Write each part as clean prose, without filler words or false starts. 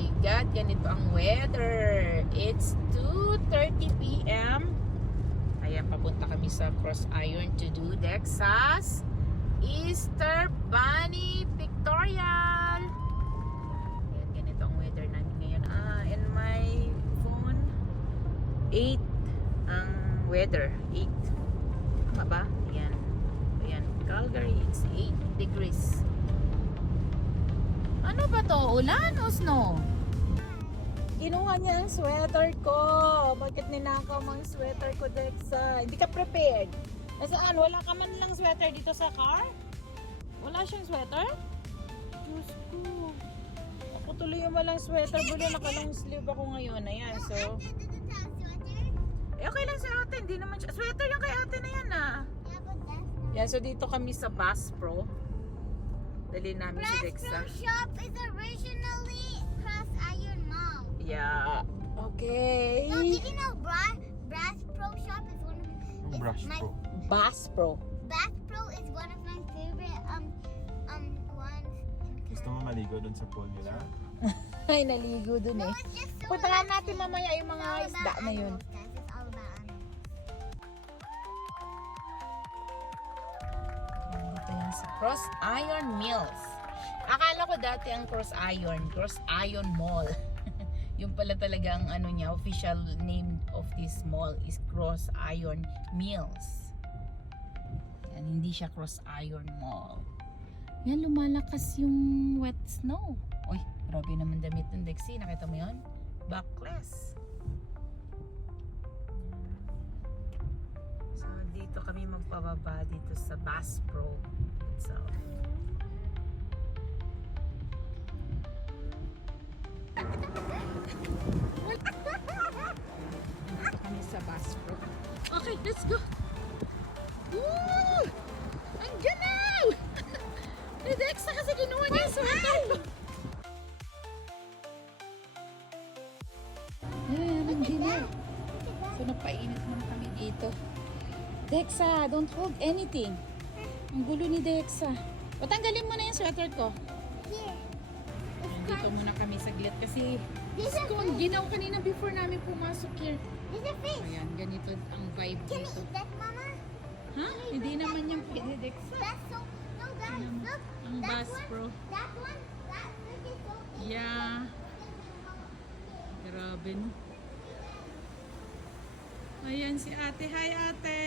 my God, ganito ang weather. It's 2:30 p.m. Ayan, papunta kami sa Cross Iron to do Texas Easter Bunny Pictorial. Ayan, ganito ang weather namin ngayon. In my phone, 8 ang weather. 8. Tama ba? Ayan. Ayan, Calgary, it's 8 degrees. Ano ba to? Ulan o snow? Kinuha niya ang sweater ko. Bakit ninakaw mo ang sweater ko, Dexa? Hindi ka prepared. Nasaan? Wala ka man lang sweater dito sa car? Wala siyang sweater? Diyos ko. Ako tuloy yung walang sweater. Buli, naka-long sleeve ako ngayon. Ayan, so. Okay lang sa ate. Hindi naman siya. Sweater yung kay ate na yan, Yan, so dito kami sa Bass Pro. Dali namin si Dexa. Bass Pro shop is originally Cross Iron Mall. Yeah. Okay. No, did you know Bass Pro shop is one of Bass Pro. Bass Pro is one of my favorite ones. Gusto mo maligo dun sa pool nila? Ay, naligo dun No, eh. it's just so Puntahan natin relaxing. mamaya yung mga It's all isda about na yun. animals, guys. It's all about animals. Dito yan sa Cross Iron Mills. Akala ko dati ang Cross Iron Mall. Yung pala talaga ang ano niya, official name of this mall is Cross Iron Mills. Yan, hindi siya Cross Iron Mall. Yan, lumalakas yung wet snow. Uy, grabe naman damit ng Dexy. Nakita mo yun? Backless. So, dito kami magpababa dito sa Bass Pro itself. Dito kami sa Bass Pro. Okay, let's go! Woo! Ang ganaw! Ni Dexa kasi kinuha niya yung sweater ko. Ayan, ang ginaw. So, napainit naman kami dito. Dexa, don't hold anything. Ang gulo ni Dexa. Patanggalin mo na yung sweater ko. Here. Dito muna kami saglit kasi This is ang ginaw kanina before namin pumasok here. This is fish. Ayan, ganito ang vibe Can we dito. eat that, Mama? Ha? Hindi naman yung pwede, Dexa. That's so. No, guys, look. Ang That Bass one. Pro. That one. That fish is so big. Yeah. Grabe no. Ayan si ate. Hi ate.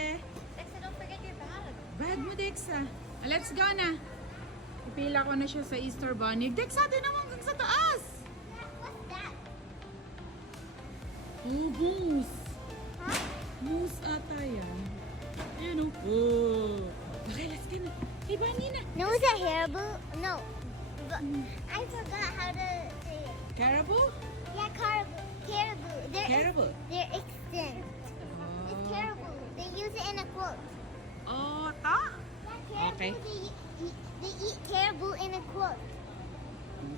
Dexa, don't forget your bag. Bag mo, Dexa. Let's go na. Ipila ko na siya sa Easter Bunny. Dexa, din naman hanggang sa taas. What's that? Oh, goose. Huh? Moose ata yan. Ayan o. Oh. Okay, let's go na. Hey, Bunny na. No, is that Haribo? No. I forgot how to say it. Caribou? Yeah, caribou. Caribou. They're extinct. It's caribou. They use it in a quote. Oh, ta? Yeah, Okay. They eat caribou in a quote.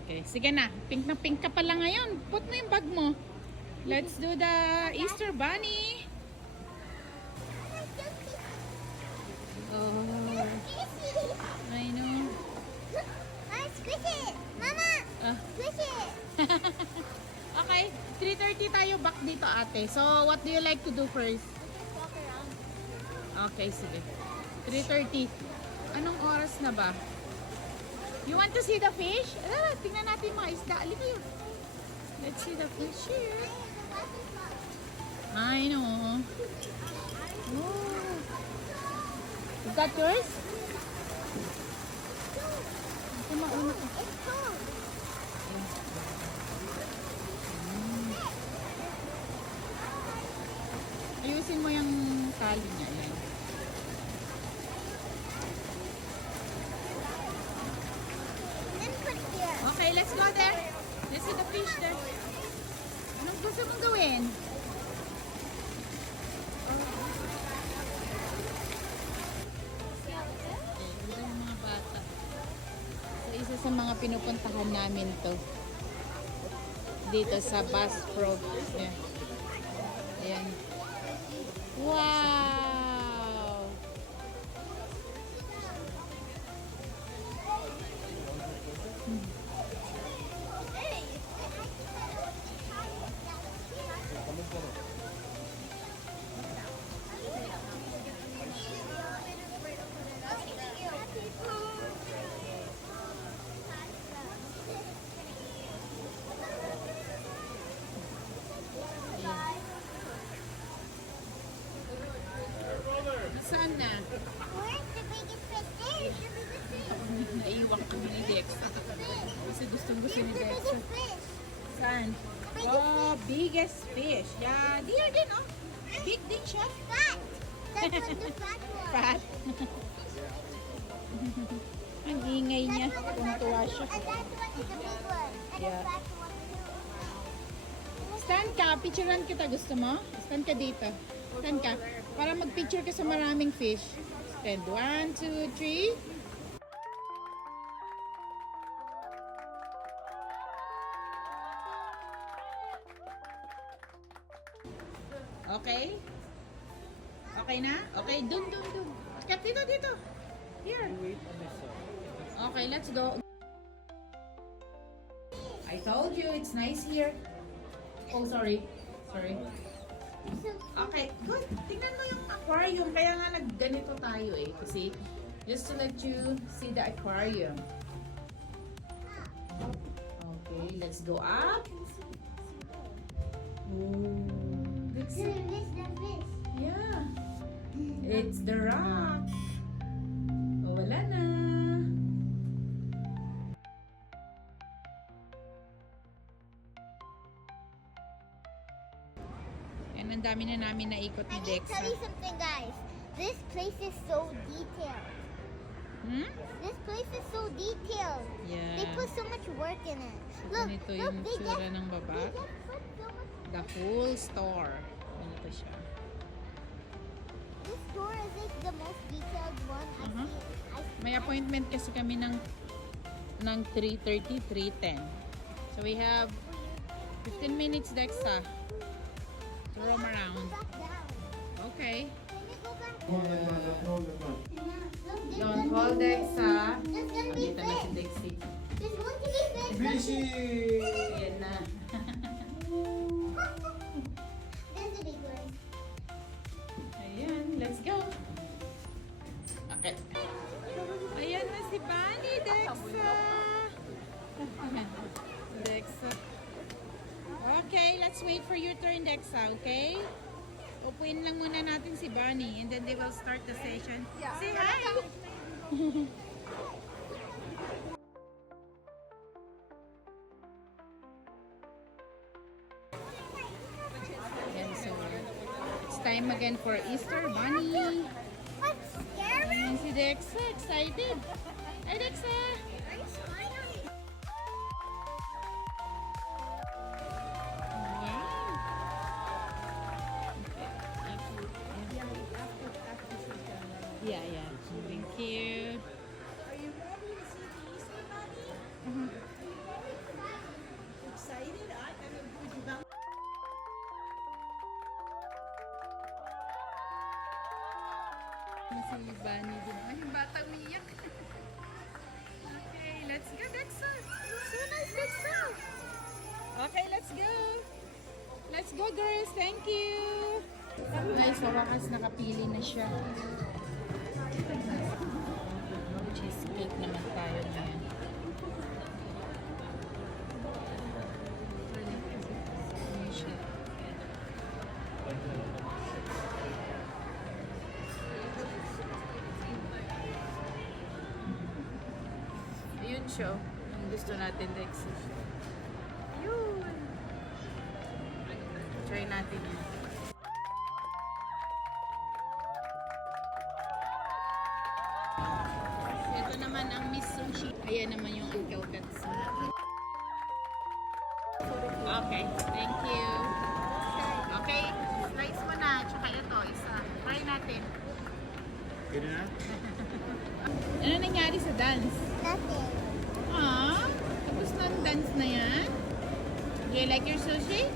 Okay, sige na. Pink na pink ka pala ngayon. Put mo yung bag mo. Let's do the Easter Bunny. Oh, I know. Squish it! Mama! Ah. Squish it! Okay, 3:30 tayo back dito ate. So, what do you like to do first? Walk around. Okay, sige. 3:30. Anong oras na ba? You want to see the fish? Tingnan natin yung mga isda. Alin yun? Let's see the fish here. I know. Oh. Is that yours? Ito mauna ka. It's cold. Ayusin mo yung tali niya. Yan. Then put it here. Okay, let's go there. Let's see the fish there. Anong gusto mong gawin? Okay, ganda yung mga bata. So, isa sa mga pinupuntahan namin to. Dito sa Bass Pro. Ayan. Ayan. Wow! Saan na? Where's the biggest fish? There's the biggest fish. Naiwan kami ni Dexa. Kasi gustong-gusto Here's ni the Dexa. biggest fish. Saan? Oh, biggest fish. Yeah, deer din, oh. Big din siya. Fat. That's like the fat one. Fat. Ang ingay niya. That's what the fat Tuwa one siya. And that's what is the big one. And Yeah. the fat one too. Stand ka. Picturean kita. Gusto mo? Stand ka dito. Stand ka. Para mag-picture ka sa maraming fish. Stand. 1, 2, 3. Okay? Okay na? Okay, dun. Kat dito. Here. Okay, let's go. I told you, it's nice here. Oh, sorry. Okay, good. Tingnan mo yung aquarium. Kaya nga nagganito tayo eh. Kasi, just to let you see the aquarium. Okay, let's go up. Oh, This is the fish. yeah. It's the rock. Oh, wala na. And ang dami na namin naikot ni I need to tell Dexa. you something, guys. This place is so detailed. Hmm? This place is so detailed. Yeah. They put so much work in it. Look, Ganito look, yung they tsura just, ng they baba. just put so much. The whole store. Ganito siya. This store is like the most detailed one I've Uh-huh. seen. May appointment kasi kami ng 3:30, 3:10. So we have 15 minutes, Dexa, to roam around. Go back down. Okay. Can you go back? Hold the Look, there's Don't gonna call be Dexa. There's gonna be Dito na si fish. Dexy. There's going to be fish. Fishy! Ayan na. There's the big one. Ayan, let's go. Okay. Ayan na si Bunny, Dexa. Dexa. Okay, let's wait for your turn, Dexa, okay? Upuin lang muna natin si Bunny and then they will start the session. Say hi! Ayan, so it's time again for Easter Bunny. What's scary? Ayan si Dexa, excited. Hi, Dexa! Are you smiling? Wow! Yeah. Thank you. Are you ready to see the Easter Bunny? Excited? I mean, would you bounce? Si Bunny din. Ay, yung bata umiyak. Okay, let's go, Dexa. So nice, Dexa. Okay, let's go. Let's go, girls. Thank you. Ay, sa wakas nakapili na siya. Cheesecake naman tayo ngayon. Ano siya? Ayun siya. Ang gusto natin, Lexi. Ayun. Try natin yan. Ito naman ang Miss Sushi. Ayan naman yung Uncle Katsu. Okay, thank you. Okay, slice mo na. Tsaka ito, isa. Try natin. Pwede na? Ano nangyari sa dance? Nothing. Ah, tapos na ang dance na yan? Do you like your sushi?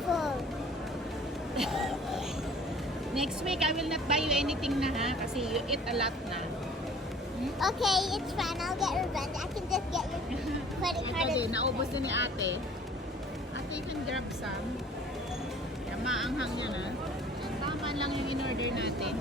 Full. Next week, I will not buy you anything na ha, kasi you eat a lot na. Okay, it's fine. I'll get revenge. I can just get your credit Ito card. din, naubos din ni ate. Ate, you can grab some. Kaya maanghang yan ha. Tama lang yung in-order natin.